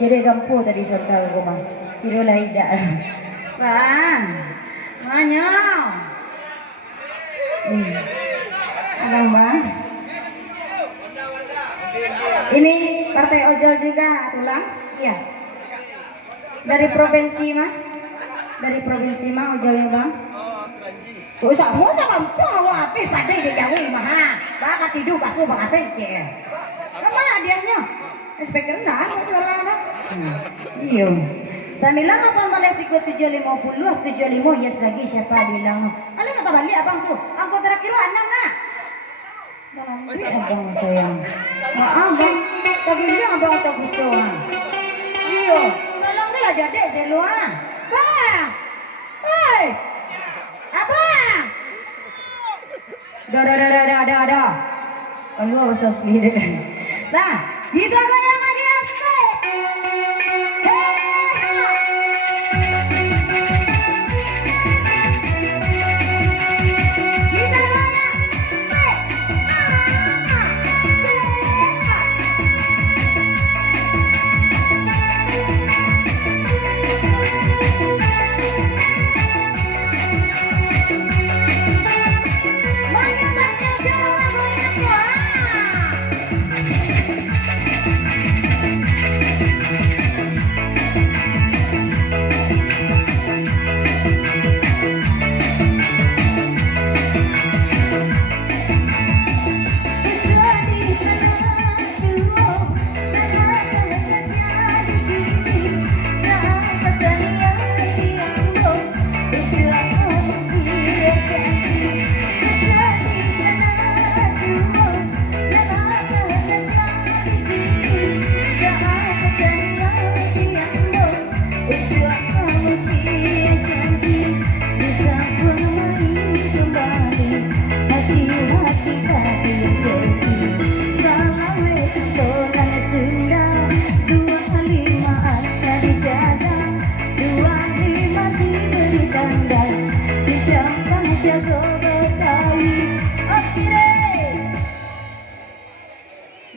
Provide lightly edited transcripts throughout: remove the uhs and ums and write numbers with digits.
Ciri kampu tadi serta rumah. Kira lah tidak. Bang, mana? Abang bang. Ini partai ojol juga tulang? Iya. Dari provinsi mah? Dari provinsi mah ojolnya bang? Tuh sama kampung awak api pada di Jawa mah. Baka tidur kasu baka sengke. Kemana dianya? Speaker nah apa salah. Iya. Sambilan apa malah 3750 75 yes lagi siapa bilang. Kalian nak balik abang tuh. Aku terakhir 6 nak. Nanti abang sayang. Maaf bang. Tadi dia abang tak busuk. Iya. Salam dia lah jadi selua. Bang. Hei. Abang. Dah. Kalau usah sendiri. Nah, kita goyang lagi asyik.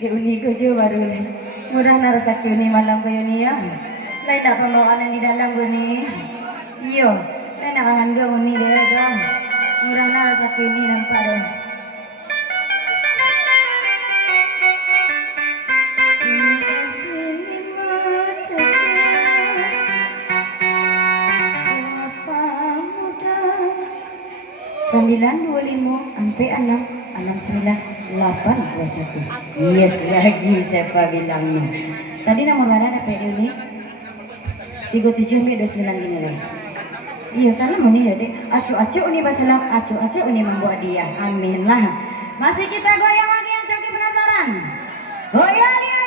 Uni kuju baru murah narasaki uni malam kayo niya. Lain tak pembawaan di dalam uni. Iyo, lain nak ngandung uni dia dong. Murah narasaki uni nampak dong. Sembilan 25 sampai 6 69 8 21. Yes lagi siapa bilang. Tadi nomor mana ada ini? 37 sampai 29 gini lah. Iya sana muni ya dek. Acu ini basalam acu ini membuat dia. Amin lah. Masih kita goyang lagi yang coki penasaran. Goyang ya. Yeah.